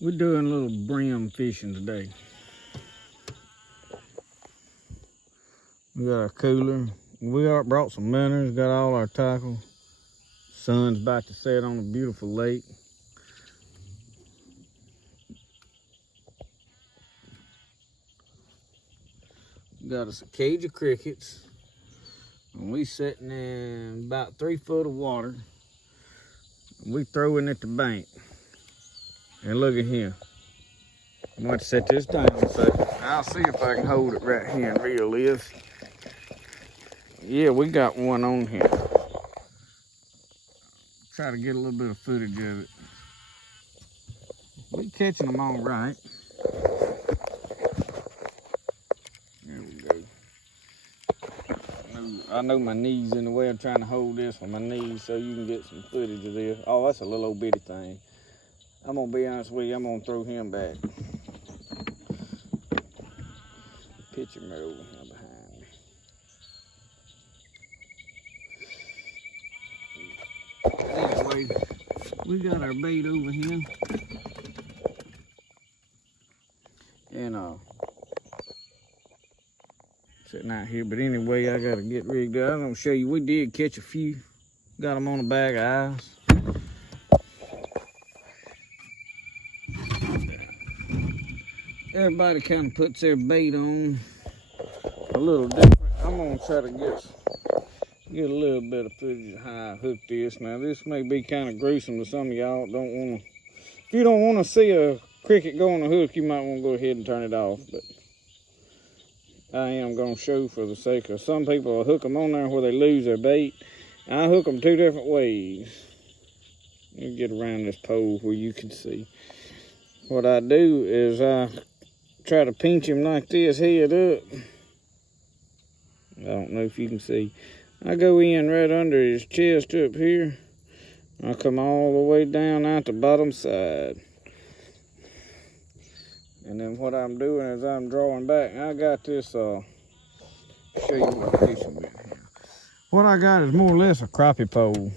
We're doing a little brim fishing today. We got our cooler. We brought some minnows, got all our tackle. Sun's about to set on a beautiful lake. Got us a cage of crickets. And we sitting in about 3 foot of water. We throwing at the bank. And look at here. I'm going to set this down a second. I'll see if I can hold it right here and reel this. Yeah, we got one on here. Try to get a little bit of footage of it. We catching them all right. There we go. I know my knee's in the way. I'm trying to hold this with my knees so you can get some footage of this. Oh, that's a little old bitty thing. I'm gonna be honest with you, I'm gonna throw him back. Picture me over here behind me. Anyway, we got our bait over here. And sitting out here, but anyway, I gotta get rigged up. I'm gonna show you, we did catch a few. Got them on a bag of ice. Everybody kind of puts their bait on a little different. I'm gonna try to get a little bit of footage of how I hook this. Now this may be kind of gruesome to some of y'all. If you don't want to see a cricket go on a hook, you might want to go ahead and turn it off. But I am gonna show for the sake of some people, hook them on there where they lose their bait. I hook them 2 different ways. Let me get around this pole where you can see. What I do is I try to pinch him like this, head up. I don't know if you can see. I go in right under his chest up here. I come all the way down out the bottom side. And then what I'm doing is I'm drawing back. I got this, show you what I'm fishing with here. What I got is more or less a crappie pole.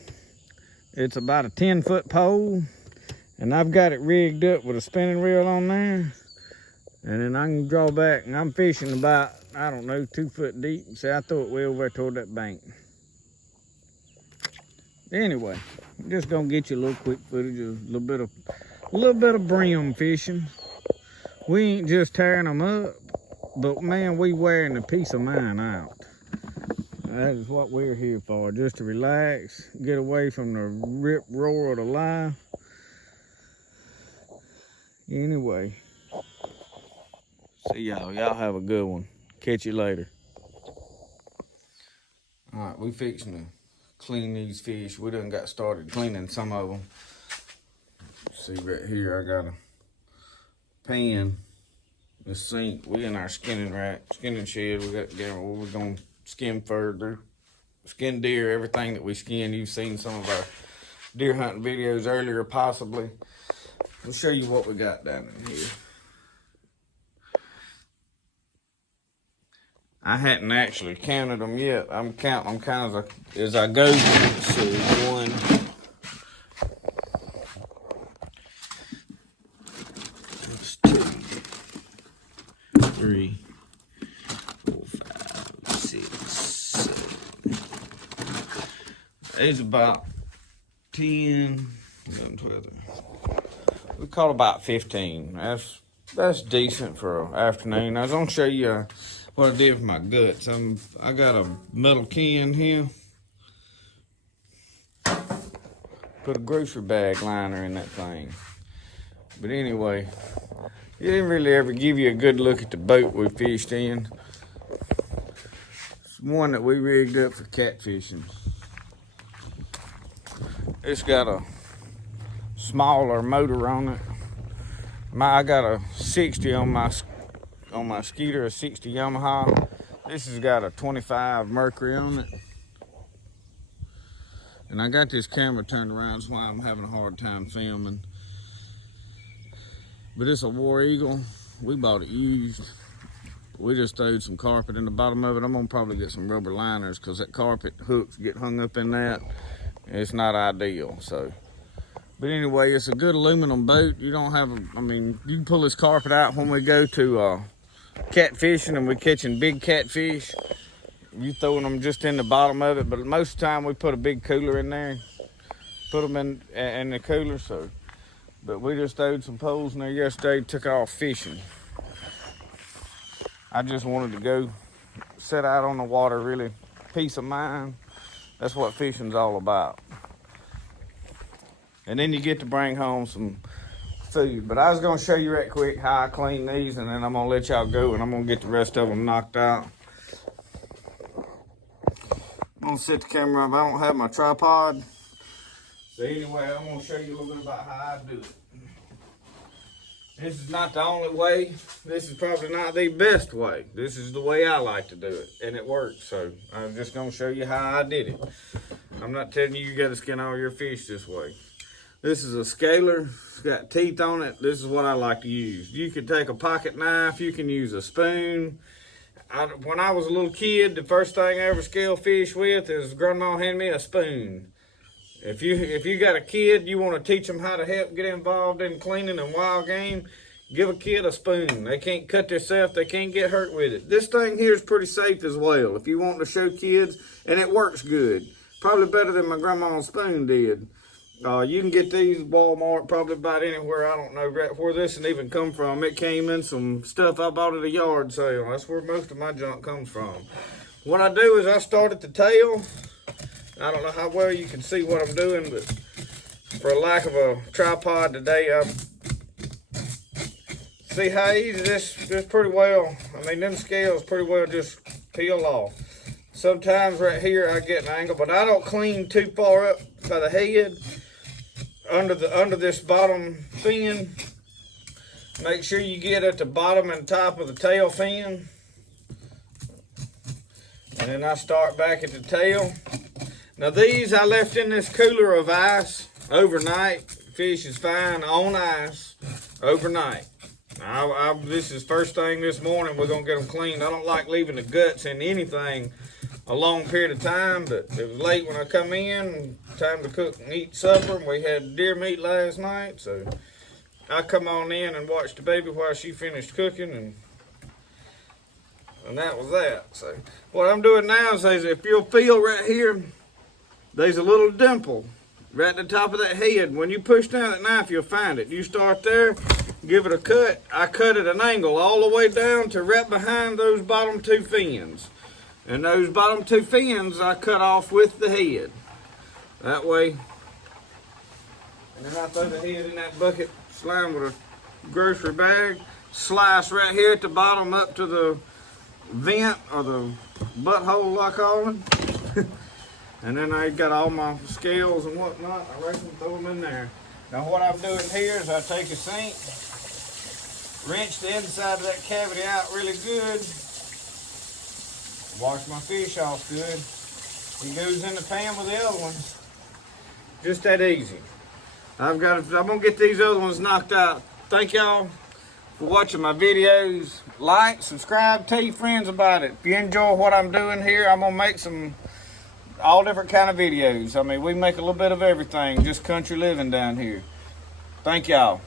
It's about a 10-foot pole. And I've got it rigged up with a spinning reel on there. And then I can draw back, and I'm fishing about, I don't know, 2 foot deep. See, I throw it way over there toward that bank. Anyway, I'm just gonna get you a little quick footage of a little bit of brim fishing. We ain't just tearing them up, but man, we wearing a piece of mine out. That is what we're here for, just to relax, get away from the rip roar of the life. Anyway, see y'all. Y'all have a good one. Catch you later. All right, we fixing to clean these fish. We done got started cleaning some of them. See right here, I got a pan, the sink. We in our skinning shed. We got down where we're gonna skin further, skin deer, everything that we skin. You've seen some of our deer hunting videos earlier, possibly. I'll show you what we got down in here. I hadn't actually counted them yet. I'm counting them kind of as I go. Let's see, 1, 2, 3, 4, 5, 6, 7. There's about 10, 11, 12. We caught about 15. That's decent for an afternoon. I was gonna show you what I did with my guts. I got a metal can here. Put a grocery bag liner in that thing. But anyway, it didn't really ever give you a good look at the boat we fished in. It's one that we rigged up for catfishing. It's got a smaller motor on it. I got a 60 on my Skeeter, a 60 Yamaha. This has got a 25 Mercury on it. And I got this camera turned around, that's why I'm having a hard time filming. But it's a War Eagle. We bought it used. We just throwed some carpet in the bottom of it. I'm gonna probably get some rubber liners because that carpet hooks get hung up in that. It's not ideal, so But anyway, it's a good aluminum boat. You don't have, I mean, you can pull this carpet out when we go to catfishing and we're catching big catfish. You throwing them just in the bottom of it, but most of the time we put a big cooler in there. Put them in the cooler, so. But we just throwed some poles in there yesterday, took off fishing. I just wanted to go sit out on the water, really peace of mind. That's what fishing's all about. And then you get to bring home some food. But I was gonna show you right quick how I clean these, and then I'm gonna let y'all go and I'm gonna get the rest of them knocked out. I'm gonna set the camera up. I don't have my tripod. So anyway, I'm gonna show you a little bit about how I do it. This is not the only way. This is probably not the best way. This is the way I like to do it, and it works. So I'm just gonna show you how I did it. I'm not telling you gotta skin all your fish this way. This is a scaler. It's got teeth on it. This is what I like to use. You can take a pocket knife. You can use a spoon. When I was a little kid, the first thing I ever scaled fish with is Grandma handed me a spoon. If you got a kid, you want to teach them how to help get involved in cleaning and wild game, give a kid a spoon. They can't cut themselves, they can't get hurt with it. This thing here is pretty safe as well. If you want to show kids, and it works good. Probably better than my grandma's spoon did. You can get these at Walmart, probably about anywhere. I don't know right where this one even come from. It came in some stuff I bought at a yard sale. That's where most of my junk comes from. What I do is I start at the tail. I don't know how well you can see what I'm doing, but for lack of a tripod today, see how easy this pretty well. I mean, them scales pretty well just peel off. Sometimes right here I get an angle, but I don't clean too far up by the head. Under this bottom fin, make sure you get at the bottom and top of the tail fin. And then I start back at the tail. Now these I left in this cooler of ice overnight. Fish is fine on ice overnight. This is first thing this morning. We're gonna get them cleaned. I don't like leaving the guts in anything a long period of time, but it was late when I come in, time to cook and eat supper, and we had deer meat last night, so I come on in and watched the baby while she finished cooking, and that was that. So what I'm doing now is if you'll feel right here, there's a little dimple right at the top of that head. When you push down that knife, you'll find it. You start there, give it a cut. I cut at an angle all the way down to right behind those bottom two fins. And those bottom two fins I cut off with the head. That way. And then I throw the head in that bucket, slime with a grocery bag, slice right here at the bottom up to the vent or the butthole I call it. And then I got all my scales and whatnot. I reckon throw them in there. Now what I'm doing here is I take a sink, wrench the inside of that cavity out really good, wash my fish off good. He goes in the pan with the other ones. Just that easy. I'm gonna get these other ones knocked out. Thank y'all for watching my videos. Like, subscribe, tell your friends about it. If you enjoy what I'm doing here, I'm gonna make some all different kind of videos. I mean, we make a little bit of everything, just country living down here. Thank y'all.